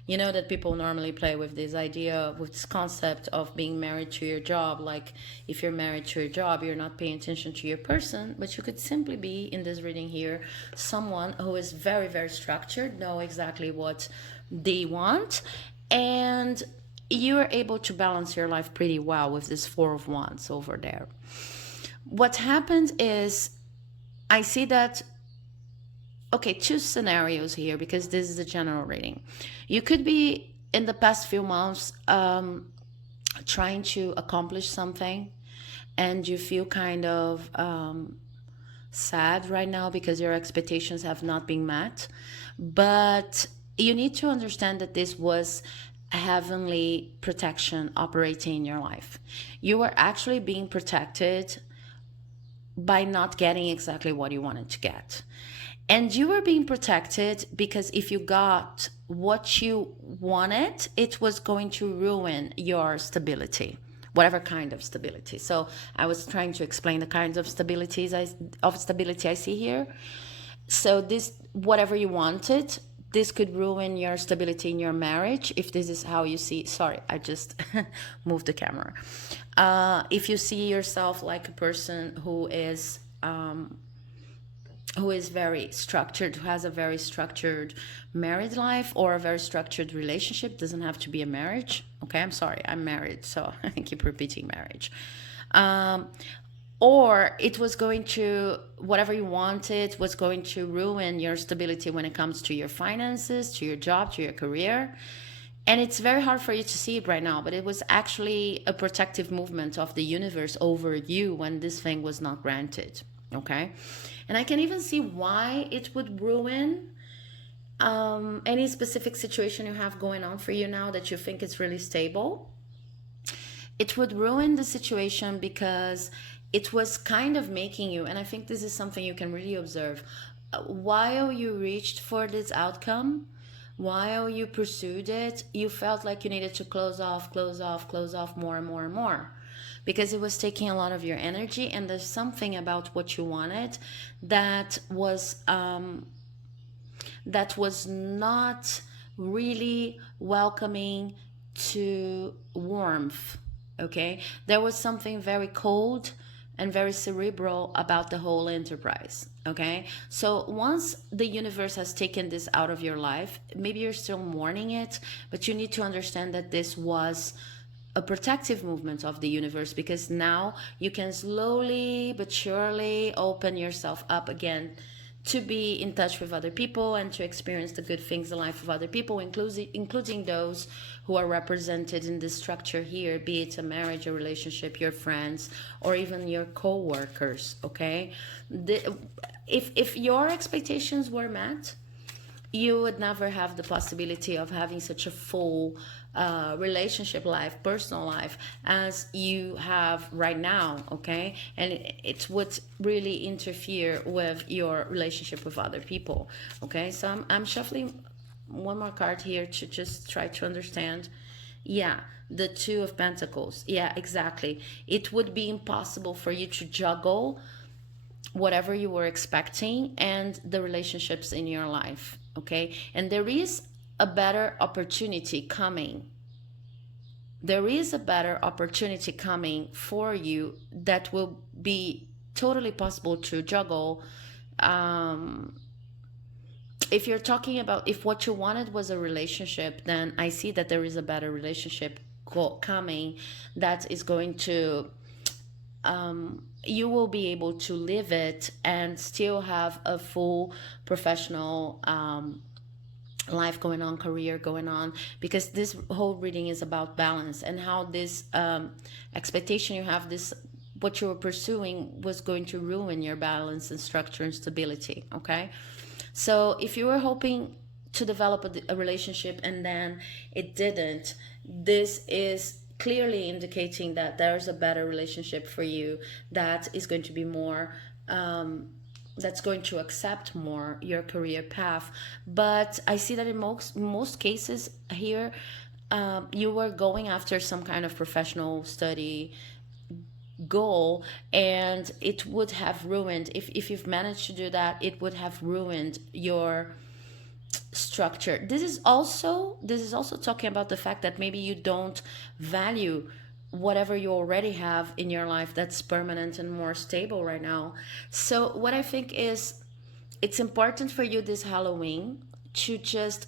you know that people normally play with this idea, with this concept of being married to your job. Like if you're married to your job, you're not paying attention to your person, but you could simply be in this reading here, someone who is very, very structured, know exactly what they want, and you are able to balance your life pretty well with this Four of Wands over there. What happened is, I see that, okay, two scenarios here because this is a general reading. You could be in the past few months trying to accomplish something and you feel kind of sad right now because your expectations have not been met. But you need to understand that this was heavenly protection operating in your life. You were actually being protected by not getting exactly what you wanted to get. And you were being protected because if you got what you wanted, it was going to ruin your stability, whatever kind of stability. So I was trying to explain the kinds of stability I see here. So this, whatever you wanted, this could ruin your stability in your marriage. If this is how you see, sorry, I just moved the camera. If you see yourself like a person who is very structured, who has a very structured married life or a very structured relationship, doesn't have to be a marriage. Okay, I'm sorry, I'm married, so I keep repeating marriage. Or it was going to, whatever you wanted was going to ruin your stability when it comes to your finances, to your job, to your career. And it's very hard for you to see it right now, but it was actually a protective movement of the universe over you when this thing was not granted, okay? And I can even see why it would ruin any specific situation you have going on for you now that you think it's really stable. It would ruin the situation because it was kind of making you, and I think this is something you can really observe, while you reached for this outcome, while you pursued it, you felt like you needed to close off more and more and more, because it was taking a lot of your energy. And there's something about what you wanted that was not really welcoming to warmth. Okay, there was something very cold and very cerebral about the whole enterprise. Okay, so once the universe has taken this out of your life, maybe you're still mourning it, but you need to understand that this was a protective movement of the universe, because now you can slowly but surely open yourself up again to be in touch with other people and to experience the good things in life of other people, including those who are represented in this structure here, be it a marriage, a relationship, your friends, or even your co-workers, okay? if your expectations were met, you would never have the possibility of having such a full relationship life, personal life, as you have right now, okay? And it would really interfere with your relationship with other people, okay? So I'm shuffling one more card here to just try to understand. Yeah, the Two of Pentacles. Yeah, exactly. It would be impossible for you to juggle whatever you were expecting and the relationships in your life, okay? And there is a better opportunity coming. There is a better opportunity coming for you that will be totally possible to juggle. If you're talking about, if what you wanted was a relationship, then I see that there is a better relationship coming that is going to, you will be able to live it and still have a full professional life going on, career going on, because this whole reading is about balance and how this expectation you have, this what you were pursuing was going to ruin your balance and structure and stability, okay? So if you were hoping to develop a relationship and then it didn't, this is clearly indicating that there's a better relationship for you that is going to be more, that's going to accept more your career path. But I see that in most cases here, you were going after some kind of professional study goal, and it would have ruined, if you've managed to do that, it would have ruined your structure. This is also talking about the fact that maybe you don't value whatever you already have in your life that's permanent and more stable right now. So what I think is, it's important for you this Halloween to just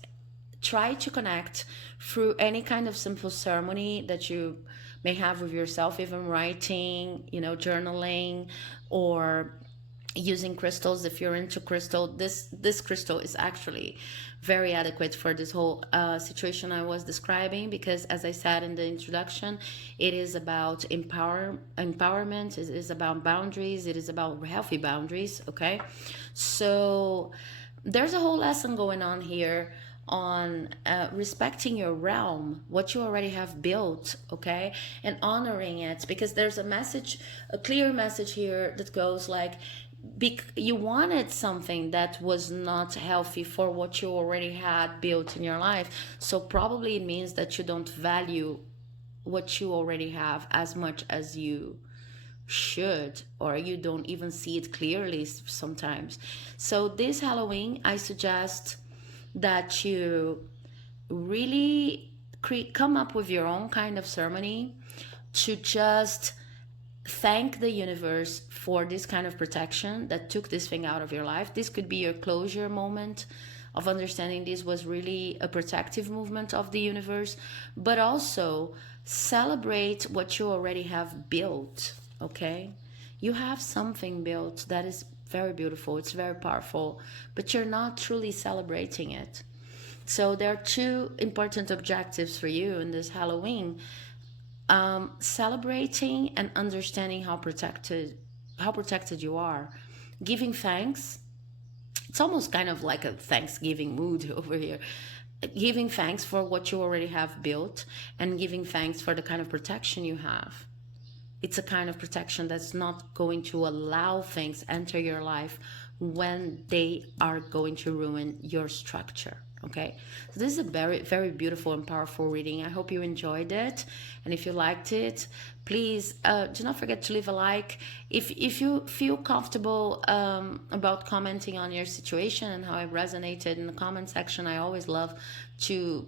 try to connect through any kind of simple ceremony that you may have with yourself, even writing, journaling, or using crystals. If you're into crystal, this crystal is actually very adequate for this whole situation I was describing, because as I said in the introduction, it is about empowerment, it is about boundaries, it is about healthy boundaries, okay? So there's a whole lesson going on here on respecting your realm, what you already have built, okay, and honoring it, because there's a clear message here that goes like, you wanted something that was not healthy for what you already had built in your life, so probably it means that you don't value what you already have as much as you should, or you don't even see it clearly sometimes. So this Halloween, I suggest that you really come up with your own kind of ceremony to just thank the universe for this kind of protection that took this thing out of your life. This could be your closure moment of understanding this was really a protective movement of the universe, but also celebrate what you already have built, okay? You have something built that is very beautiful, it's very powerful, but you're not truly celebrating it. So there are two important objectives for you in this Halloween: celebrating and understanding how protected you are, giving thanks. It's almost kind of like a Thanksgiving mood over here. Giving thanks for what you already have built, and giving thanks for the kind of protection you have. It's a kind of protection that's not going to allow things enter your life when they are going to ruin your structure, okay? So this is a very, very beautiful and powerful reading. I hope you enjoyed it, and if you liked it, please do not forget to leave a like. If you feel comfortable about commenting on your situation and how it resonated in the comment section, I always love to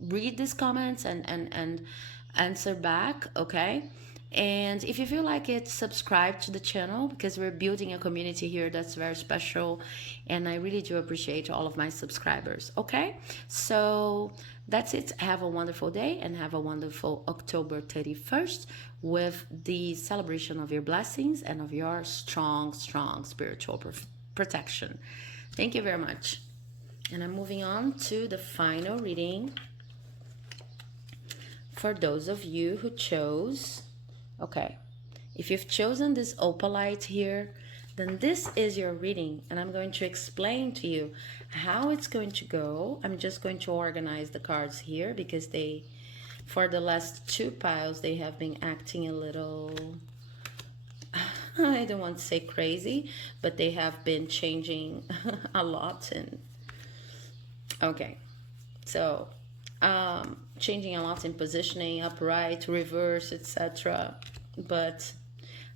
read these comments and answer back, okay? And if you feel like it, subscribe to the channel, because we're building a community here that's very special, and I really do appreciate all of my subscribers, okay? So that's it. Have a wonderful day, and have a wonderful October 31st with the celebration of your blessings and of your strong spiritual protection. Thank you very much. And I'm moving on to the final reading for those of you who chose, okay, if you've chosen this Opalite here, then this is your reading, and I'm going to explain to you how it's going to go. I'm just going to organize the cards here because they, for the last two piles, they have been acting a little, I don't want to say crazy, but they have been changing a lot. And okay, so changing a lot in positioning, upright, reverse, etc. But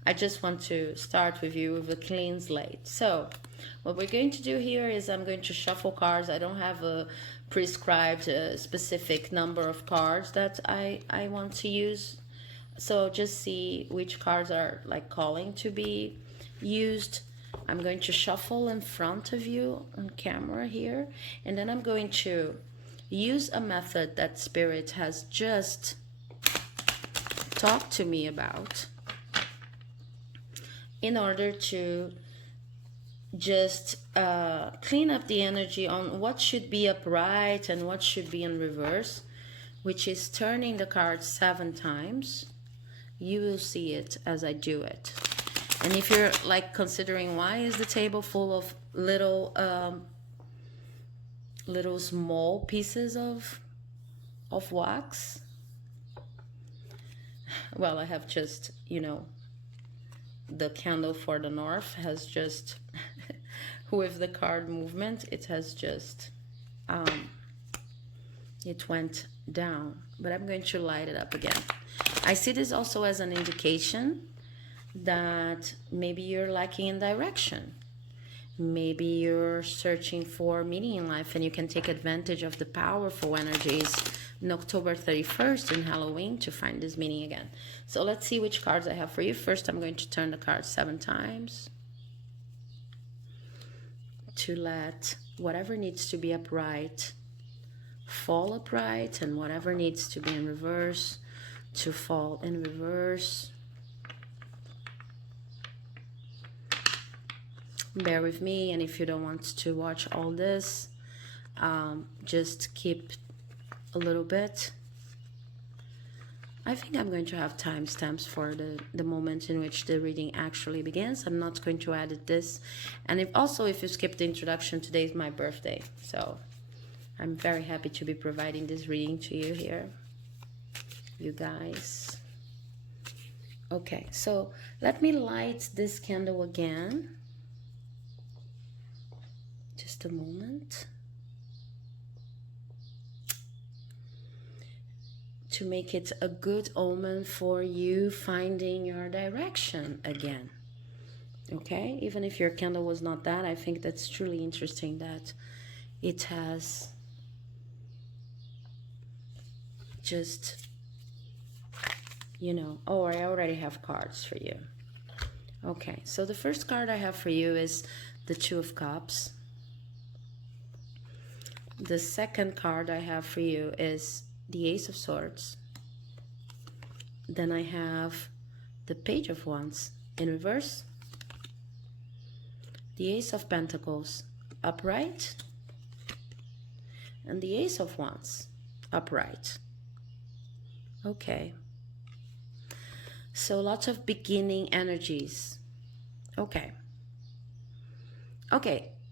I just want to start with you with a clean slate. So what we're going to do here is I'm going to shuffle cards. I don't have a prescribed specific number of cards that I want to use. So just see which cards are like calling to be used. I'm going to shuffle in front of you on camera here. And then I'm going to use a method that Spirit has just talked to me about in order to just clean up the energy on what should be upright and what should be in reverse, which is turning the cards 7 times. You will see it as I do it. And if you're like considering why is the table full of little small pieces of wax, well, I have just, you know, the candle for the north has just with the card movement, it has just it went down, but I'm going to light it up again. I see this also as an indication that maybe you're lacking in direction. Maybe you're searching for meaning in life, and you can take advantage of the powerful energies in October 31st and Halloween to find this meaning again. So let's see which cards I have for you. First, I'm going to turn the cards 7 times to let whatever needs to be upright fall upright, and whatever needs to be in reverse to fall in reverse. Bear with me, and if you don't want to watch all this, just keep a little bit. I think I'm going to have timestamps for the moment in which the reading actually begins. I'm not going to edit this. And if you skip the introduction, today is my birthday. So I'm very happy to be providing this reading to you here, you guys. Okay, so let me light this candle again. Just a moment. To make it a good omen for you finding your direction again. Okay, even if your candle was not that, I think that's truly interesting that it has just, you know, oh, I already have cards for you. Okay, so the first card I have for you is the Two of Cups. The second card I have for you is the Ace of Swords. Then I have the Page of Wands in reverse, the Ace of Pentacles upright, and the Ace of Wands upright. Okay, so lots of beginning energies. Okay,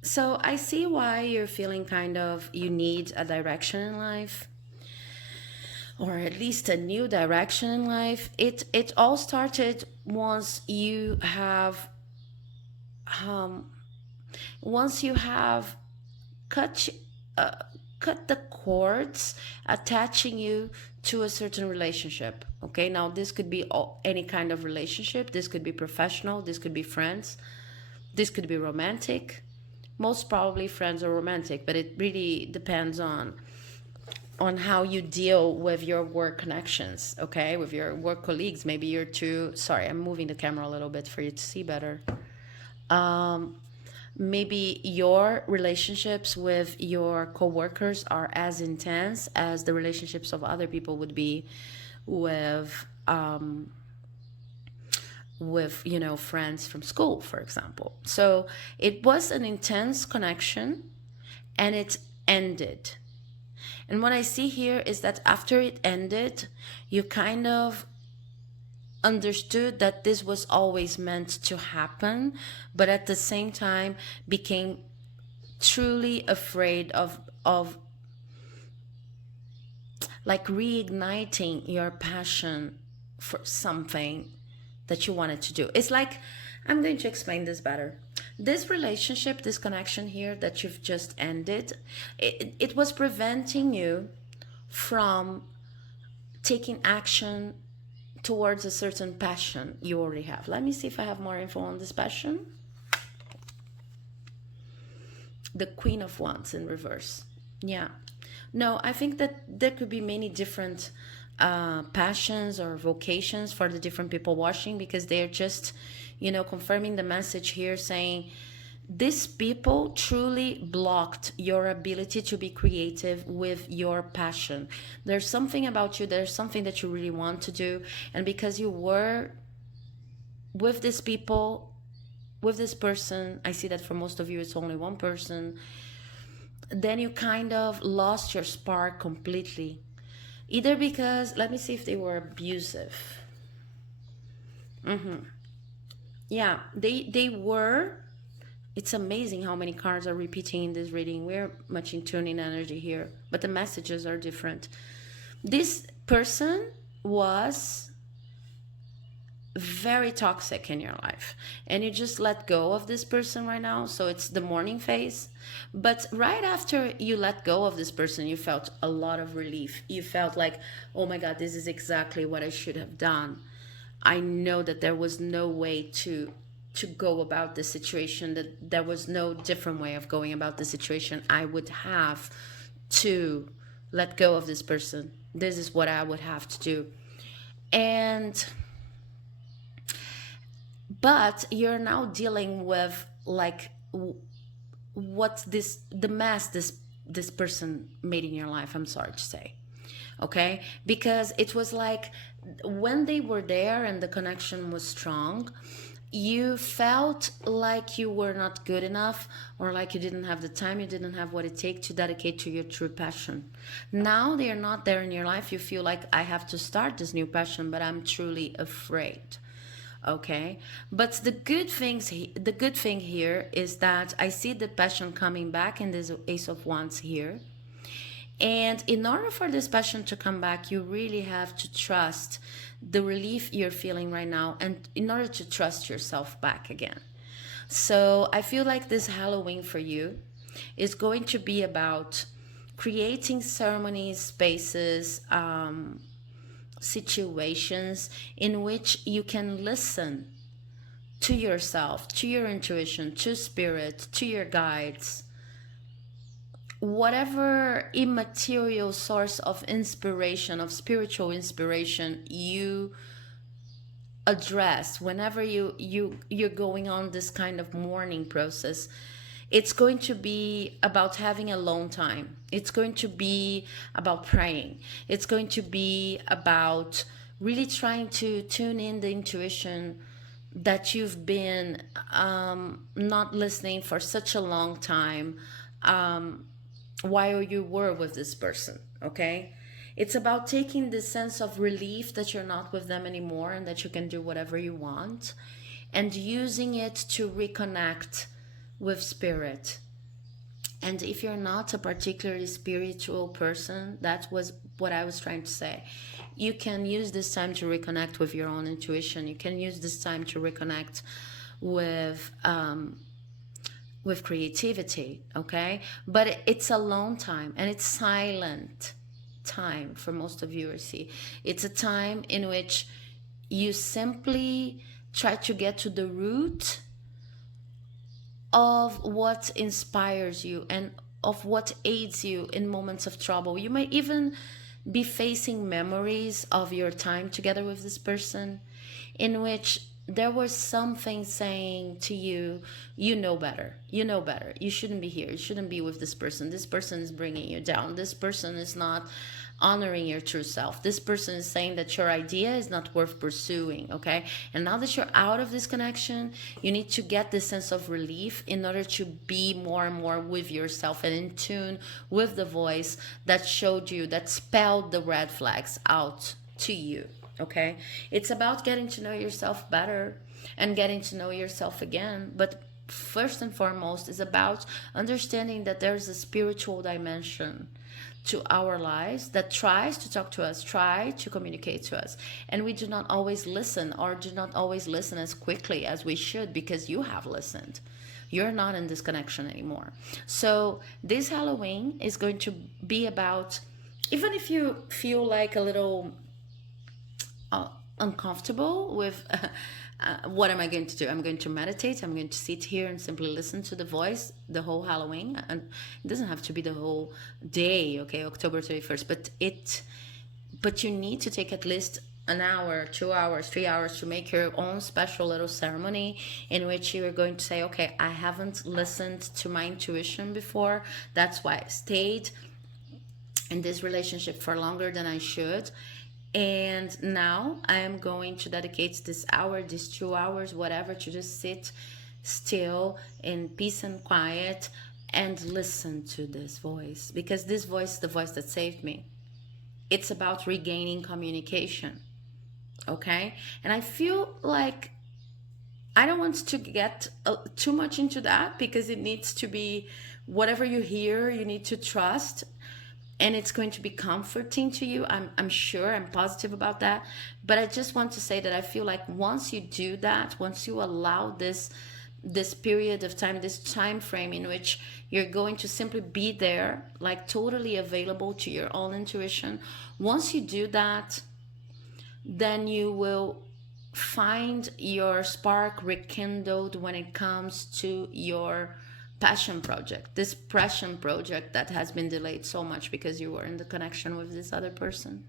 so I see why you're feeling kind of you need a direction in life, or at least a new direction in life. It all started once you have cut the cords attaching you to a certain relationship. Okay, now this could be any kind of relationship. This could be professional, this could be friends, this could be romantic. Most probably friends or romantic, but it really depends on how you deal with your work connections, okay, with your work colleagues. Maybe you're too, sorry, I'm moving the camera a little bit for you to see better. Maybe your relationships with your coworkers are as intense as the relationships of other people would be with you know, friends from school, for example. So it was an intense connection and it ended. And what I see here is that after it ended, you kind of understood that this was always meant to happen, but at the same time became truly afraid of like reigniting your passion for something that you wanted to do. It's like, I'm going to explain this better. This relationship, this connection here that you've just ended, it was preventing you from taking action towards a certain passion you already have. Let me see if I have more info on this passion. The Queen of Wands in reverse. Yeah. No, I think that there could be many different passions or vocations for the different people watching, because they're just, confirming the message here, saying these people truly blocked your ability to be creative with your passion. There's something about you, there's something that you really want to do, and because you were with these people, with this person, I see that for most of you it's only one person, then you kind of lost your spark completely. Either because, let me see if they were abusive. Yeah, they were. It's amazing how many cards are repeating in this reading. We're much in tune in energy here, but the messages are different. This person was very toxic in your life, and you just let go of this person right now, so it's the mourning phase. But right after you let go of this person, you felt a lot of relief. You felt like, oh my god, this is exactly what I should have done. I know that there was no way to go about the situation, that there was no different way of going about the situation. I would have to let go of this person. This is what I would have to do. And but you're now dealing with like what's the mess this person made in your life, I'm sorry to say. Okay, because it was like when they were there and the connection was strong, you felt like you were not good enough, or like you didn't have the time, you didn't have what it takes to dedicate to your true passion. Now they are not there in your life, you feel like, I have to start this new passion, but I'm truly afraid. Okay, but the good thing here is that I see the passion coming back in this Ace of Wands here. And in order for this passion to come back, you really have to trust the relief you're feeling right now, and in order to trust yourself back again. So I feel like this Halloween for you is going to be about creating ceremonies, spaces, situations in which you can listen to yourself, to your intuition, to spirit, to your guides, whatever immaterial source of inspiration, of spiritual inspiration you address whenever you're going on this kind of mourning process. It's going to be about having alone time. It's going to be about praying. It's going to be about really trying to tune in the intuition that you've been not listening for such a long time, while you were with this person. Okay, it's about taking this sense of relief that you're not with them anymore and that you can do whatever you want, and using it to reconnect with spirit. And if you're not a particularly spiritual person, that was what I was trying to say, you can use this time to reconnect with your own intuition. You can use this time to reconnect with creativity. Okay, but it's alone time, and it's silent time for most of you. See, it's a time in which you simply try to get to the root of what inspires you and of what aids you in moments of trouble. You might even be facing memories of your time together with this person, in which there was something saying to you, you know better, you shouldn't be here, you shouldn't be with this person is bringing you down, this person is not honoring your true self, this person is saying that your idea is not worth pursuing. Okay, and now that you're out of this connection, you need to get this sense of relief in order to be more and more with yourself and in tune with the voice that showed you, that spelled the red flags out to you. Okay, it's about getting to know yourself better and getting to know yourself again, but first and foremost is about understanding that there's a spiritual dimension to our lives that tries to talk to us, try to communicate to us, and we do not always listen, or do not always listen as quickly as we should, because you have listened. You're not in this connection anymore. So this Halloween is going to be about, even if you feel like a little uncomfortable with what am I going to do? I'm going to meditate. I'm going to sit here and simply listen to the voice the whole Halloween. And it doesn't have to be the whole day, okay, October 31st, but you need to take at least an hour, 2 hours, 3 hours to make your own special little ceremony in which you are going to say, okay, I haven't listened to my intuition before. That's why I stayed in this relationship for longer than I should. And now I am going to dedicate this hour, these 2 hours, whatever, to just sit still in peace and quiet and listen to this voice. Because this voice is the voice that saved me. It's about regaining communication. Okay? And I feel like I don't want to get too much into that, because it needs to be whatever you hear, you need to trust. And it's going to be comforting to you. I'm sure, I'm positive about that. But I just want to say that I feel like once you do that, once you allow this period of time, this time frame in which you're going to simply be there, like totally available to your own intuition, once you do that, then you will find your spark rekindled when it comes to your passion project, this passion project that has been delayed so much because you were in the connection with this other person.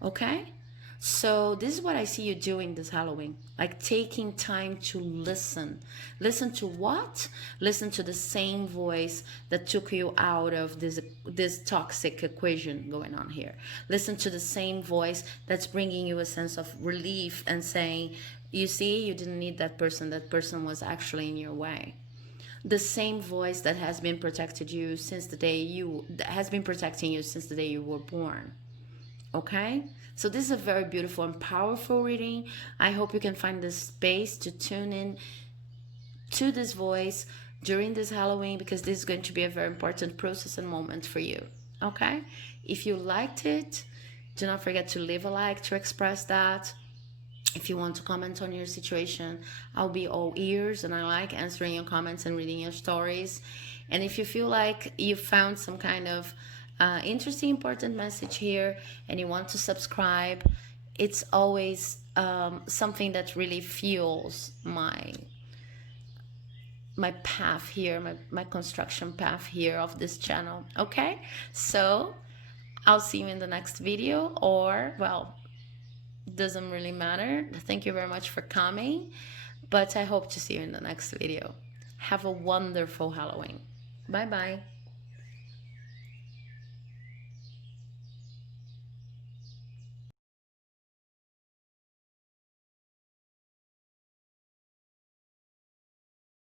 Okay? So this is what I see you doing this Halloween, like taking time to listen. Listen to what? Listen to the same voice that took you out of this toxic equation going on here. Listen to the same voice that's bringing you a sense of relief and saying, you see, you didn't need that person. That person was actually in your way. The same voice that has been protected you since the day that has been protecting you since the day you were born. Okay? So this is a very beautiful and powerful reading. I hope you can find the space to tune in to this voice during this Halloween, because this is going to be a very important process and moment for you. Okay? If you liked it, do not forget to leave a like to express that. If you want to comment on your situation, I'll be all ears, and I like answering your comments and reading your stories. And if you feel like you found some kind of interesting, important message here and you want to subscribe, it's always something that really fuels my path here, my construction path here of this channel. Okay? So I'll see you in the next video, or, well, doesn't really matter. Thank you very much for coming, but I hope to see you in the next video. Have a wonderful Halloween. Bye bye.